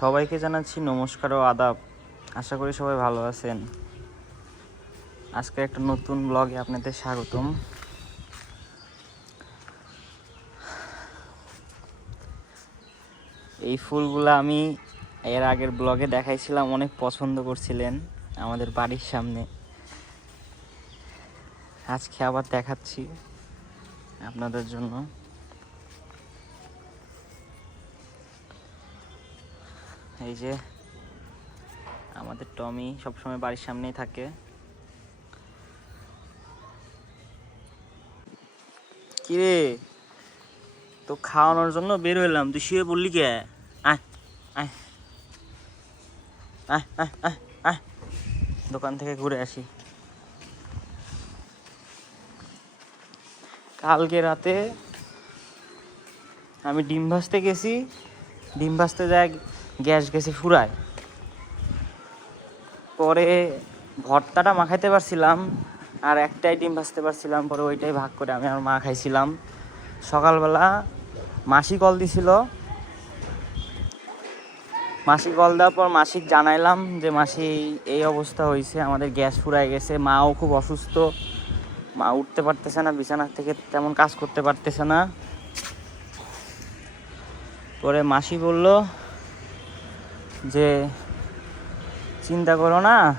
সবাইকে জানাচ্ছি নমস্কার ও আদাব। আশা করি সবাই ভালো আছেন। আজকে একটা নতুন ব্লগে আপনাদের স্বাগতম। এই ফুলগুলো আমি এর আগের ব্লগে দেখাইছিলাম, অনেক পছন্দ করছিলেন আমাদের বাড়ির সামনে। আজকে আবার দেখাচ্ছি আপনাদের জন্য। এই যে আমাদের টমি সবসময় বাড়ির সামনেই থাকে। কিরে তো খাওয়ানোর জন্য বের হইলাম, তুই শুয়ে বললি কে? আয় আয়। আয় আয় আয় দোকান থেকে ঘুরে আসি। কালকে রাতে আমি ডিম ভাজতে গেছি, ডিম ভাজতে যায় গ্যাস গেছে ফুরায়। পরে ভর্তাটা মাখাইতে পারছিলাম, আর একটাই ডিম ভাজতে পারছিলাম, পরে ওইটাই ভাগ করে আমি আর মা খাইছিলাম। সকালবেলা মাসি কল দিছিল। মাসি কল দেওয়ার পর মাসিক জানাইলাম যে, মাসি, এই অবস্থা হয়েছে আমাদের গ্যাস ফুরায় গেছে, মাও খুব অসুস্থ। মা উঠতে পারতেছে না বিছানা থেকে তেমন কাজ করতে পারতেছে না। পরে মাসি বলল যে চিন্তা করো না,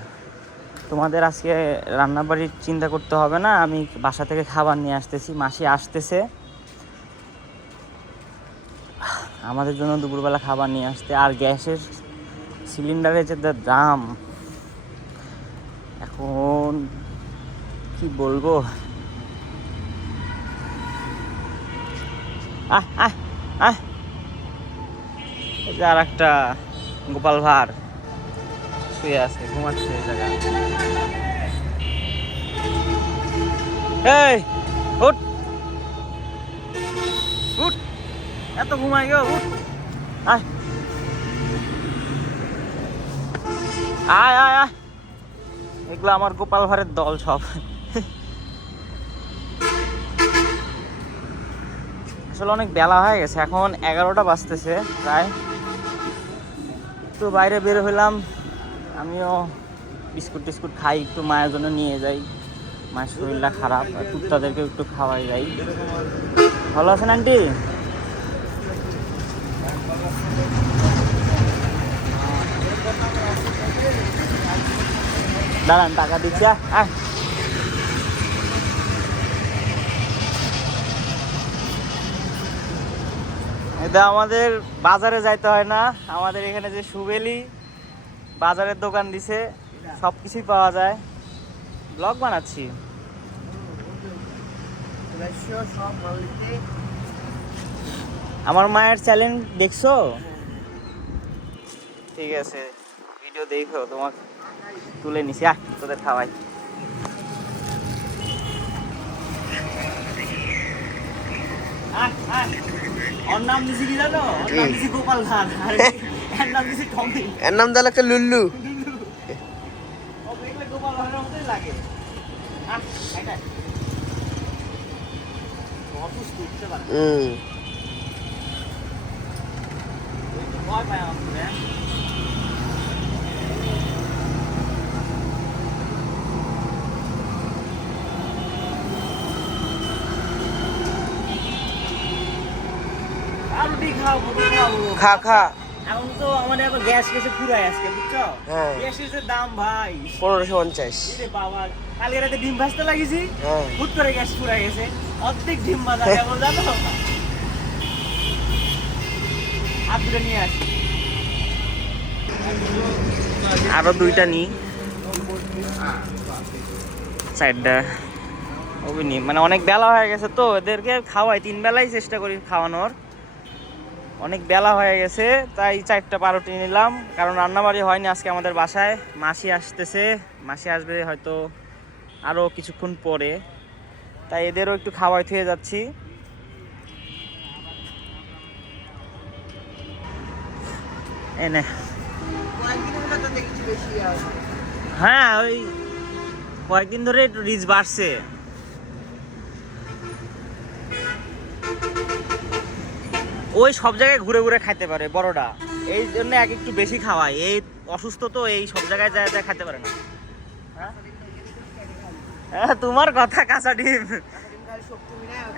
তোমাদের আজকে রান্নাবাড়ির চিন্তা করতে হবে না, আমি বাসা থেকে খাবার নিয়ে আসতেছি, মাসি আসতেছে। আমাদের জন্য দুপুরবেলা খাবার নিয়ে আসতে, আর গ্যাসের সিলিন্ডারের যে দাম। এখন কি বলব? আহ আহ আহ। আর একটা গোপাল ভাঁড়। শুয়ে আছে, ঘুমাচ্ছে এই জায়গা এই, উঠ। উঠ। এত ঘুমাই গো, উঠ। আয়। আয় আয় আয়। এগুলো আমার গোপাল ভাঁড়ের দল সব। আসলে অনেক বেলা হয়ে গেছে, এখন এগারোটা বাজতেছে প্রায়। তো বাইরে বের হইলাম আমিও বিস্কুট টিস্কুট খাই একটু মায়ের জন্য নিয়ে যাই। মায়ের শরীরটা খারাপ কুত্তাদেরকে একটু খাওয়াই যাই। ভালো আছেন আন্টি? দাঁড়ান টাকা দিচ্ছি আয়, এটা আমাদের বাজারে যাইতে হয় না। আমাদের এখানে যে সুবেলি বাজারের দোকান দিছে সব কিছুই পাওয়া যায়। ব্লগ বানাচ্ছি। আমার মায়ের চ্যালেঞ্জ দেখছ? ঠিক আছে ভিডিও দেখো তোমার তুলে নিছি। আহ তোদের খাওয়াই। আহ, আহ। ওর নাম দিছি কি জানো? ওর নাম দিছি গোপাল ভাঁড় আর এর নাম দিছি টমি। এর নাম দিল একটা লুল্লু। ও দেখলে গোপাল ভাঁড়ের মতোই লাগে। আহ, এটা। অসুস্থ, উঠতে পারে হুম ভয় পায় আমার মনে হয়। আর রুটি খাওয়াবো, রুটি খাওয়াবো। খা খা। এখন তো আমাদের আবার গ্যাস গেছে পুরাই আজকে বুঝছ? হ্যাঁ। গ্যাসের যে দাম ভাই। পনেরোশো পঞ্চাশ। বাবা কালকে রাতে ডিম ভাজতে লাগিয়েছি হ্যাঁ। হুট করে গ্যাস পুরাই গেছে। অর্ধেক ডিম ভাজা কেমন জানো? আর দুটো নিয়ে আসি আরও দুইটা নি। চারটা। অভিনি মানে অনেক বেলা হয়ে গেছে তো এদেরকে খাওয়াই তিন বেলাই চেষ্টা করি খাওয়ানোর। অনেক বেলা হয়ে গেছে, তাই চারটা পারোটি নিলাম। কারণ রান্নাবাড়ি হয়নি আজকে আমাদের বাসায়। মাসি আসতেছে। মাসি আসবে হয়তো আরও কিছুক্ষণ পরে। তাই এদেরও একটু খাওয়াই থুয়ে যাচ্ছি। এনে হ্যাঁ ওই কয়েকদিন ধরে একটু রিচ বাড়ছে। ওই সব জায়গায় ঘুরে ঘুরে খাইতে পারে বড়টা এই জন্য এক একটু বেশি খাওয়াই এই অসুস্থ তো এই সব জায়গায় যায় যায় খেতে পারে না। হ্যাঁ? হ্যাঁ তোমার কথা কাঁচা ডিম।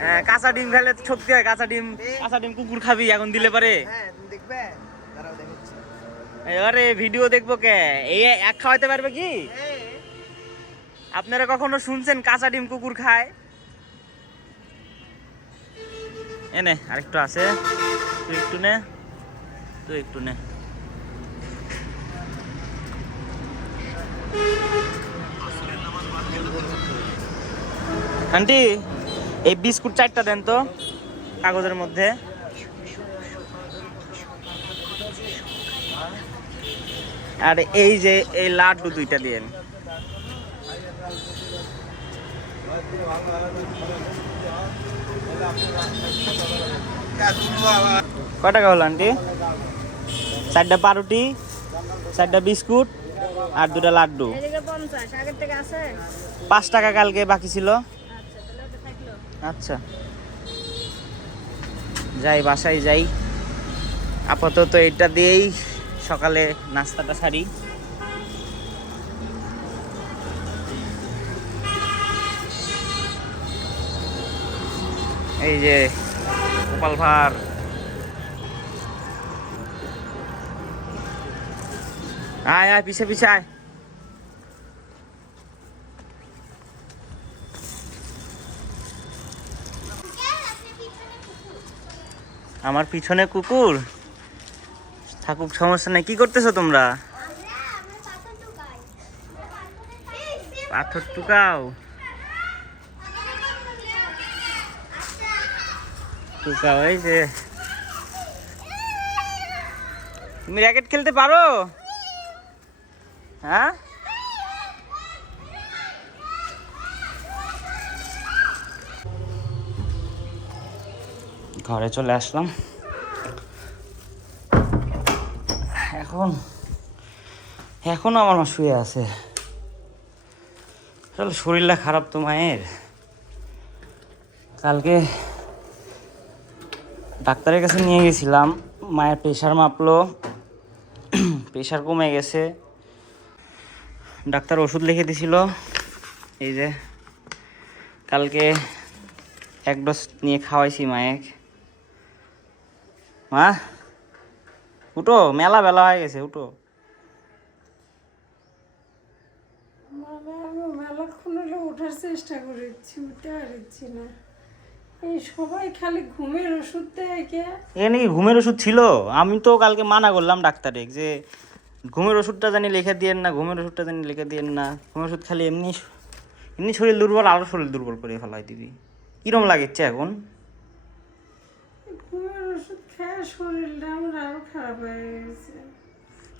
হ্যাঁ, কাঁচা ডিম খেলে শক্তি হয় কাঁচা ডিম কাঁচা ডিম কুকুর খাবি এখন দিলে পারে। এবারে ভিডিও দেখব কে? এই এক খাওয়াইতে পারবে কি? আপনারা কখনো শুনছেন কাঁচা ডিম কুকুর খায়? এনে আরেকটু আছে। একটু নে। তুই একটু নে। আন্টি, এই বিস্কুট চারটা দেন তো কাগজের মধ্যে। আর এই যে এই লাড্ডু দুইটা দিয়েন। কয় টাকা হলো আন্টি? চারটা পাউরুটি চারটা বিস্কুট আর দুটা লাড্ডু। পাঁচ টাকা কালকে বাকি ছিল। আচ্ছা আচ্ছা। যাই বাসায় যাই। আপাতত এটা দিয়েই সকালে নাস্তাটা সারি। এই যে গোপাল ভার আয় আয়, পিছে আয়। আমার পিছনে কুকুর? থাকুক, সমস্যা নেই। কি করতেছো তোমরা? পাথর টুকাও। টুকাও, এই যে। তুমি র্যাকেট খেলতে পারো? হ্যাঁ? ঘরে চলে আসলাম। এখন, এখনও আমার মা শুয়ে আছে। আসলে শরীরটা খারাপ তো মায়ের। কালকে ডাক্তারের কাছে নিয়ে গেছিলাম, মায়ের প্রেশার মাপলো প্রেশার কমে গেছে। ডাক্তার ওষুধ লিখে দিছিল। এই যে কালকে এক ডোজ নিয়ে খাওয়াইছি মায়ের মা উঠো মেলা বেলা হয়ে গেছে উঠো। মানে মেলাক্ষণ হলে ওঠার চেষ্টা করেছি উঠতে পারছি না। এই সবাই খালি ঘুমের ওষুধ দেয় কে? এখানে কি ঘুমের ওষুধ ছিল? আমি তো কালকে মানা করলাম ডাক্তারে যে ঘুমের ওষুধটা জানি লিখে দিয়েন না ঘুমের ওষুধটা জানি লিখে দিয়েন না। ঘুমের ওষুধ খালি এমনি এমনি শরীর দুর্বল আরও শরীর দুর্বল করে ফেলাই দিবি। কিরম লাগেছে এখন?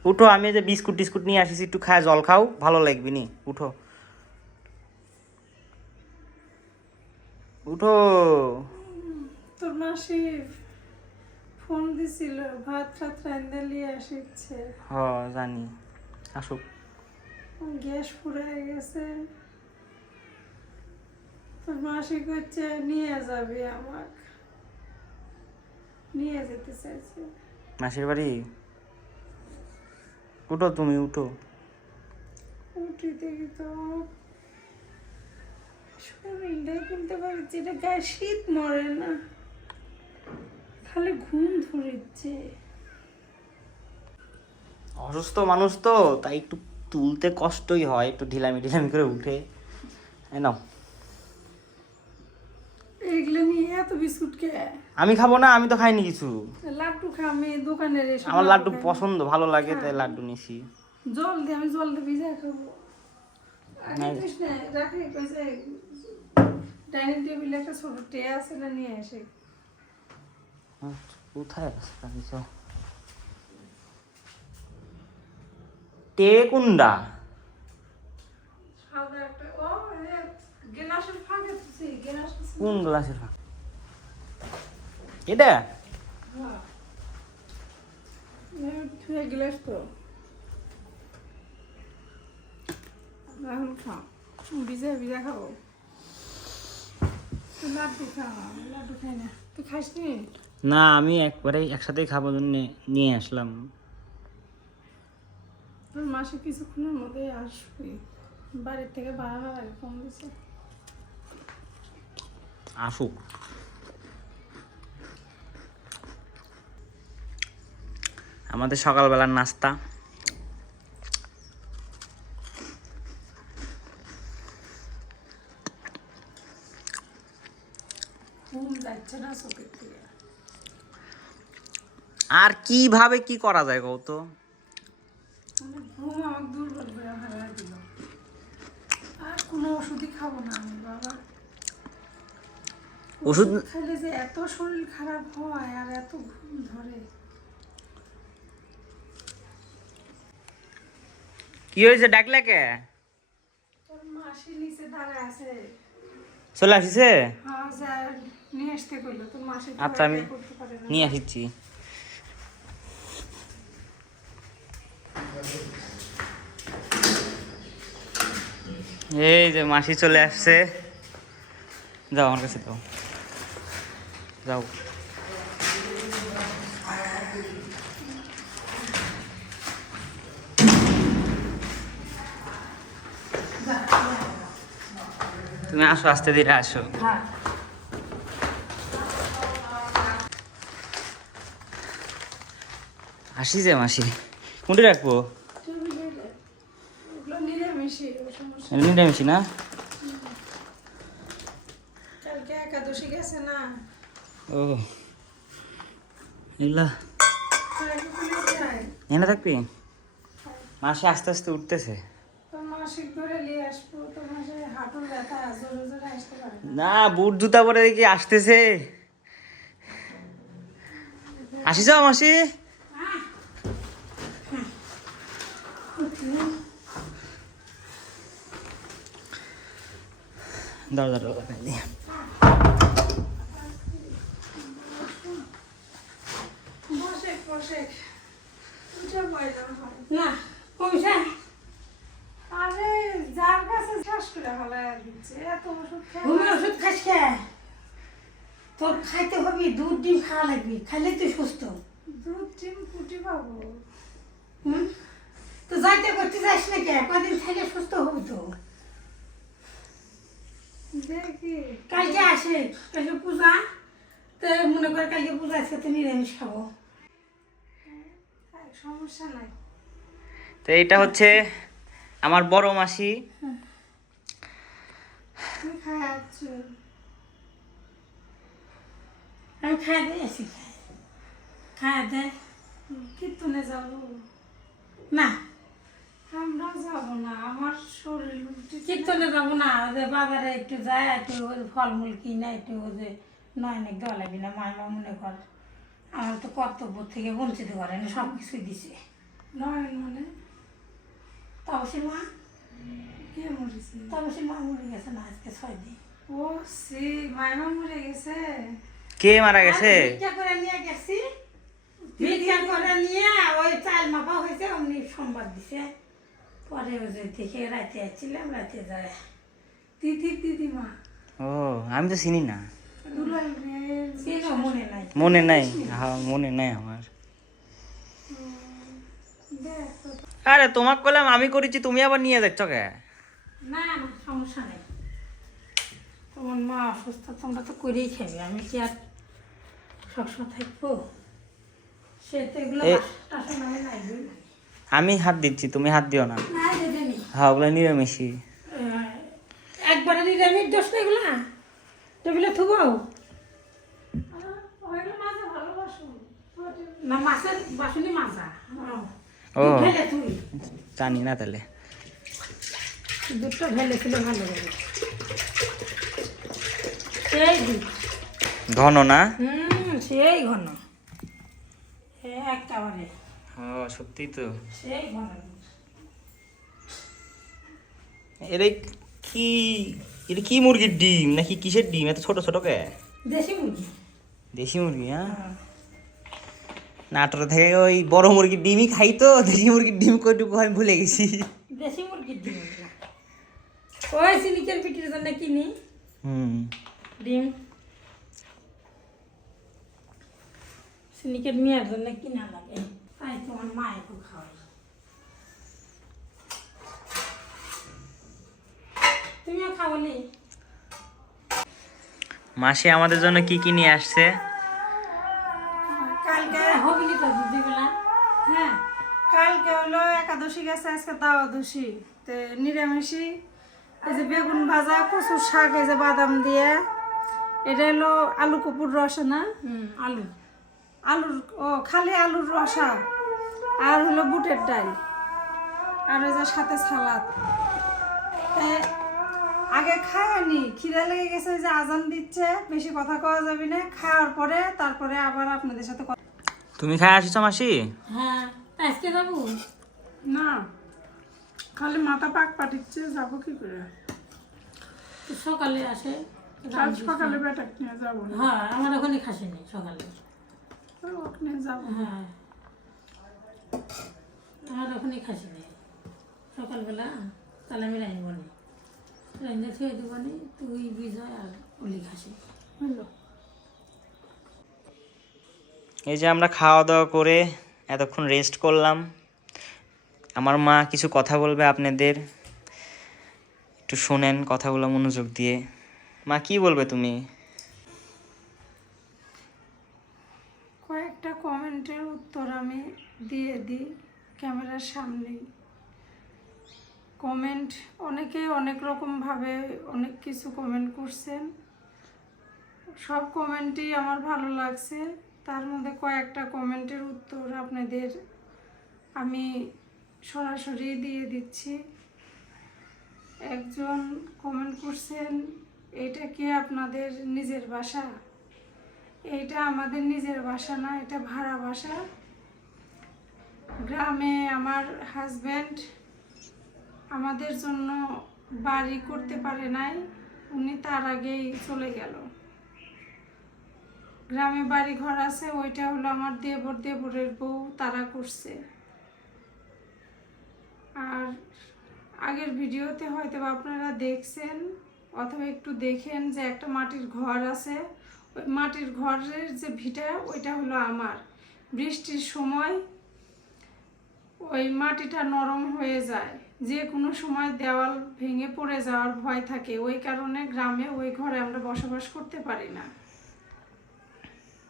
উঠো আমি যে বিস্কুট টিস্কুট নিয়ে আসিছি একটু খায় জল খাও ভালো লাগবে নি। উঠো। উঠো। তোর মাসি ফোন দিছিল ভাত টাত রান্ধা নিয়ে আসিচ্ছে। হ জানি আসুক। গ্যাস ফুরাই গেছে। তোর মাসি করছে নিয়ে যাবি আমাক। নিয়ে যেতে চাইছে। মাসির বাড়ি? উঠো তুমি উঠো। উঠি দেখি তো। শরীরটাই তুলতে পারছি এটা গায়ে শীত মরে না। খালি ঘুম ধরেছে। অসুস্থ মানুষ তো তাই একটু তুলতে কষ্টই হয় একটু ঢিলামি ঢিলামি করে উঠে। নাও। এগুলো নিয়ে এত বিস্কুট কে? আমি খাব না আমি তো খাইনি কিছু। লাড্ডু খা আমি দোকানের এসে আমার লাড্ডু পছন্দ ভালো লাগে তাই লাড্ডু নিছি। জল দিয়ে আমি জল দিয়ে ভিজা খাব। দিস কইছে ডাইনিং টেবিলে একটা ছোট টে আছে না নিয়ে আচ্ছা, কোথায় আছে রাখিছ? টেকুন্ডা কোন গ্লাসের ফাঁক? এটা? তুই গ্লাস তো। রাহুল খা ভিজা ভিজা খাব। লাড্ডু খা লাড্ডু খাই না। তুই খাস না আমি একবারে একসাথেই খাবার জন্য নিয়ে আসলাম। তোর মাসে কিছুক্ষণের মধ্যে আসবি। বাড়ির থেকে বাড়ানোর আগে ফোন দিছে। আসুক। আমাদের সকালবেলার নাস্তা। আর কীভাবে কি করা যায় কত ওষুধ খেলে যে এত শরীর খারাপ হয় আর এত ঘুম ধরে। কি হয়েছে ডাকলে কে তোর মাসি নিচে দাঁড়ায় আছে। চলে আসিছে? হ্যাঁ যা নিয়ে আসতে কইলো। তোর মাসি তো আচ্ছা, আমি। নিয়ে আসিচ্ছি। এই যে মাসি চলে আসছে। যাও আমার কাছে যাও যাও। তুমি আসো, আস্তে ধীরে আসো। আসি যে মাসি। কোনটি রাখব? নিরামিষি না? ও এগুলা এনে থাকবি মাসে আস্তে আস্তে উঠতেছে। না। বুট জুতা পরে দেখি আসতেছে। আসি যাও মাসি? না কমিছে আরে যার কাছে শ্বাস করে ফেলায় দিচ্ছে এত ওষুধ খাস কে? তোর খাইতে হবে দুধ ডিম খাওয়া লাগবে খাইলে তুই সুস্থ। দুধ ডিম কুটি পাবো। হুম? তো যাইতে করতে যাস না কে? কদিন খাইলে সুস্থ হবি তো? কালকে আসে কালকে পূজা। তো মনে করে কালকে পূজা আজকে তো নিরামিষ খাব। সমস্যা নাই। তো এইটা হচ্ছে আমার বড় মাসি। আমি খাই দিয়ে আসি খাই। দে। কীর্তনে যাব। না। আমরা যাব না আমার শরীর কীর্তনে যাব না যে বাজারে একটু যায় একটু ফলমূল কিনে একটু যে নয় নাক দেওয়া লাগবে না মায়ের মনে কর। আমার তো কর্তব্য থেকে বঞ্চিত করে না সব কিছুই দিছে। নয় মানে? মা? কে মরেছে? তবসী মা মরে গেছে না আজকে ছয় দিন। ও সে মায়মা মরে গেছে? কে মারা গেছে? ভিক্ষা করে নিয়ে গেছি। ভিক্ষা করে নিয়ে ওই চাল মাপা হয়েছে অমনি সোমবার দিছে। পরে দেখে রাতে আসছিলাম রাতে যায়। তিথির দিদিমা ও আমি তো চিনি না। মনে নাই। মনে নাই? হ্যাঁ মনে নাই আমার। আরে তোমাকে বললাম আমি করেছি তুমি আবার নিয়ে যাচ্ছ কে? না না সমস্যা নেই। তোমার মা অসুস্থ তোমরা তো করেই খাবে। আমি কি আর সবসময় থাকব? সে তো এগুলো আমি হাত দিচ্ছি তুমি হাত দিও নি। হ্যাঁ ওগুলো নিরামিষি একবারে নিরামিষ দোষ না এগুলো? টেবিলে থুবো। না মাছের বাসনি মাজা। ও জানি না তাহলে। দুধটা ঢেলে ছিল ভালো সেই দুধ। ঘন না? হুম সেই ঘন। একেবারে ও সত্যি তো। সেই ঘন। এর কি এটা কি মুরগির ডিম? নাকি কিসের ডিম? এত ছোট ছোট কে? দেশি মুরগি। দেশি মুরগি হ্যাঁ? হ্যাঁ। নাটোর থেকে ওই বড় মুরগির ডিমই খাই তো দেশি মুরগির ডিম কইটুকু আমি ভুলে গেছি। দেশি মুরগির ডিম ওই সিনিকের পিঠির জন্য কিনি। হুম। ডিম। সিনিকের মেয়ের জন্য কিনা লাগে তাই তোমার মায়ের খুব খাওয়াই। তুমিও খাওয়ালি মাসি আমাদের জন্য কি কি নিয়ে আসছে? কালকে হবিনি তো দুদিবেলা হ্যাঁ কালকে হলো একাদশী গেছে আজকে দ্বাদশী। তো নিরামিষই। এই যে বেগুন ভাজা কচুর শাক এই যে বাদাম দিয়ে। এটা হলো আলু কপুর রসা না? হুম আলু। আলুর ও খালি আলুর রসা। আর হলো বুটের ডাল। আর ওই যে সাথে সালাদ। আগে খায়নি খিদে লেগে গেছে যে আজান দিচ্ছে বেশি কথা কওয়া যাবে না খাওয়ার পরে তারপরে আবার আপনাদের সাথে কথা তুমি খাই আসিছো মাসি? হ্যাঁ আজকে যাব? না খালি মাথা পাক পাঠিচ্ছে যাব কি করে? সকালে আসে কাল সকালে বেটাক নিয়ে যাব হ্যাঁ আমার ওখানে খাসেনি সকালে। ওখানে যাব। হ্যাঁ আমার ওখানে খাসেনি সকালবেলা তাহলে আমি রাইনব নি। থুয়ে দিব নি তুই বিজয় আর অলি খাসি এই যে আমরা খাওয়া দাওয়া করে এতক্ষণ রেস্ট করলাম। আমার মা কিছু কথা বলবে আপনাদের। একটু শোনেন কথাগুলো মনোযোগ দিয়ে। মা কি বলবে তুমি? কয়েকটা কমেন্টের উত্তর আমি দিয়ে দিই ক্যামেরার সামনেই। কমেন্ট অনেকে অনেক রকমভাবে অনেক কিছু কমেন্ট করছেন। সব কমেন্টই আমার ভালো লাগছে। তার মধ্যে কয়েকটা কমেন্টের উত্তর আপনাদের আমি সরাসরি দিয়ে দিচ্ছি। একজন কমেন্ট করছেন, এটা কি আপনাদের নিজের বাসা? এইটা আমাদের নিজের বাসা না, এটা ভাড়া বাসা। গ্রামে আমার হাজব্যান্ড আমাদের জন্য বাড়ি করতে পারে নাই, উনি তার আগেই চলে গেল। গ্রামে বাড়ি ঘর আছে, ওইটা হলো আমার দেবর, দেবরের বউ তারা করছে। আর আগের ভিডিওতে হয়তো আপনারা দেখছেন অথবা একটু দেখেন যে একটা মাটির ঘর আছে। ওই মাটির ঘরের যে ভিটা, ওইটা হলো আমার। বৃষ্টির সময় ওই মাটিটা নরম হয়ে যায়। যে কোনো সময় দেওয়াল ভেঙে পড়ে যাওয়ার ভয় থাকে। ওই কারণে গ্রামে ওই ঘরে আমরা বসবাস করতে পারি না।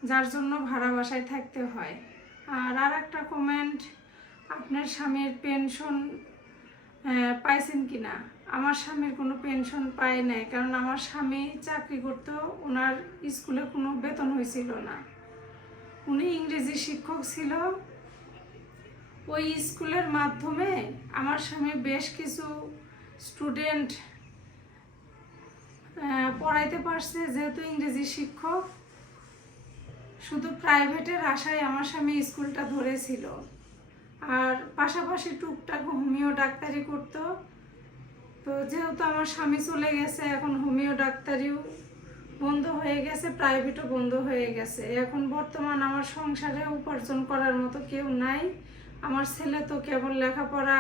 যার জন্য ভাড়া বাসায় থাকতে হয়। আর আর একটা কমেন্ট আপনার স্বামীর পেনশন পাইছেন কি না আমার স্বামীর কোনো পেনশন পায় নাই, কারণ আমার স্বামী চাকরি করতো, ওনার স্কুলে কোনো বেতন হয়েছিল না। উনি ইংরেজি শিক্ষক ছিল ওই স্কুলের মাধ্যমে আমার স্বামী বেশ কিছু স্টুডেন্ট পড়াইতে পারছে, যেহেতু ইংরেজি শিক্ষক। শুধু প্রাইভেটের আশায় আমার স্বামী স্কুলটা ধরেছিল। আর পাশাপাশি টুকটাক হোমিও ডাক্তারি করতো। তো যেহেতু আমার স্বামী চলে গেছে, এখন হোমিও ডাক্তারিও বন্ধ হয়ে গেছে প্রাইভেটও বন্ধ হয়ে গেছে। এখন বর্তমান আমার সংসারে উপার্জন করার মতো কেউ নাই। আমার ছেলে তো কেবল লেখাপড়া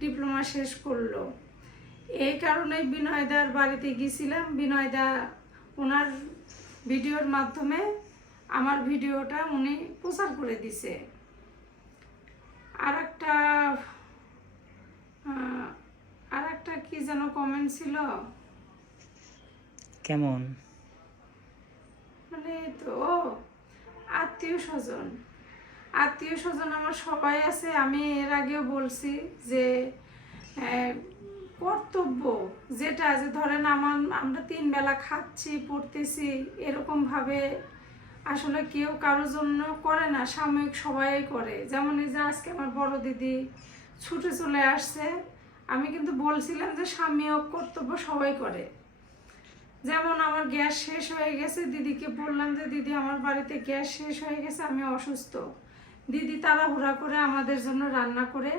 ডিপ্লোমা শেষ করল। এই কারণে বিনয়দার বাড়িতে গেছিলাম বিনয়দা ওনার ভিডিওর মাধ্যমে আমার ভিডিওটা উনি প্রচার করে দিছে। আর একটা আর একটা কি যেন কমেন্ট ছিল? কেমন? মানে তো আত্মীয় স্বজন। আত্মীয় স্বজন আমার সবাই আছে, আমি এর আগেও বলছি যে কর্তব্য যেটা যে ধরেন আমার, আমরা তিন বেলা খাচ্ছি, পড়তেছি এরকমভাবে আসলে কেউ কারোর জন্য করে না, সাময়িক সবাই করে। যেমন এই যে আজকে আমার বড় দিদি ছুটে চলে আসছে, আমি কিন্তু বলছিলাম যে স্বামী ও কর্তব্য সবাই করে। যেমন আমার গ্যাস শেষ হয়ে গেছে, দিদিকে বললাম যে, দিদি, আমার বাড়িতে গ্যাস শেষ হয়ে গেছে, আমি অসুস্থ। দিদি তাড়াহুড়া করে আমাদের জন্য রান্না করে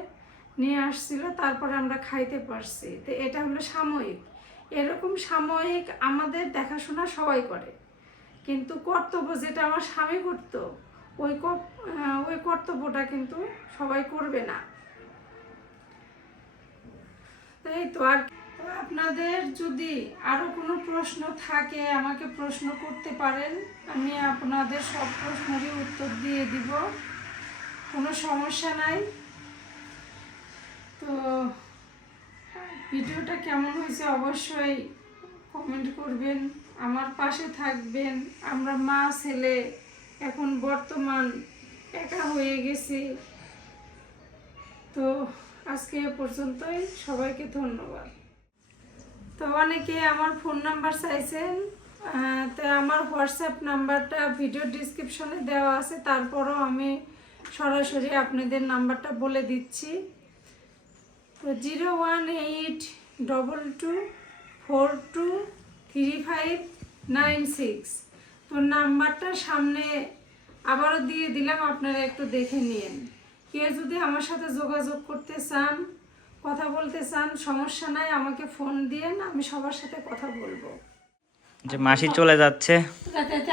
নিয়ে আসছিল, তারপরে আমরা খাইতে পারছি। তো এটা হলো সাময়িক। এরকম সাময়িক আমাদের দেখাশোনা সবাই করে। কিন্তু কর্তব্য যেটা আমার স্বামী করতো, ওই ওই কর্তব্যটা কিন্তু সবাই করবে না। তাই তো আর আপনাদের যদি আরও কোনো প্রশ্ন থাকে, আমাকে প্রশ্ন করতে পারেন। আমি আপনাদের সব প্রশ্নেরই উত্তর দিয়ে দিব। কোনো সমস্যা নাই। তো, ভিডিওটা কেমন হয়েছে অবশ্যই কমেন্ট করবেন, আমার পাশে থাকবেন। আমরা মা, ছেলে এখন বর্তমান একা হয়ে গেছি। তো, আজকে এ পর্যন্তই, সবাইকে ধন্যবাদ। তো অনেকে আমার ফোন নাম্বার চাইছেন তো আমার হোয়াটসঅ্যাপ নাম্বারটা ভিডিও ডিসক্রিপশনে দেওয়া আছে, তারপরও আমি সরাসরি আপনাদের নাম্বারটা বলে দিচ্ছি। তো zero one eight double two four two three five nine six. তো নাম্বারটা সামনে আবারও দিয়ে দিলাম আপনারা একটু দেখে নিন। কেউ যদি আমার সাথে যোগাযোগ করতে চান কথা বলতে চান সমস্যা নাই আমাকে ফোন দিয়েন আমি সবার সাথে কথা বলব। যে মাসি চলে যাচ্ছে।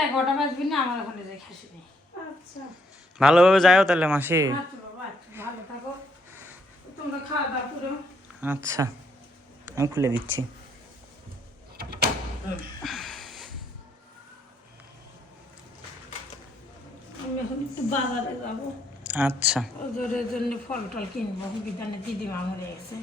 এগারোটা বাজবি না আমার ওখানে রেখে খাসবি আচ্ছা। ভালোভাবে যাও তাহলে মাসি। আচ্ছা আচ্ছা আচ্ছা আমি খুলে দিচ্ছি। আচ্ছা। জন্য ফল টল কিনবো। বিধানে দিদিমা মরে গেছে।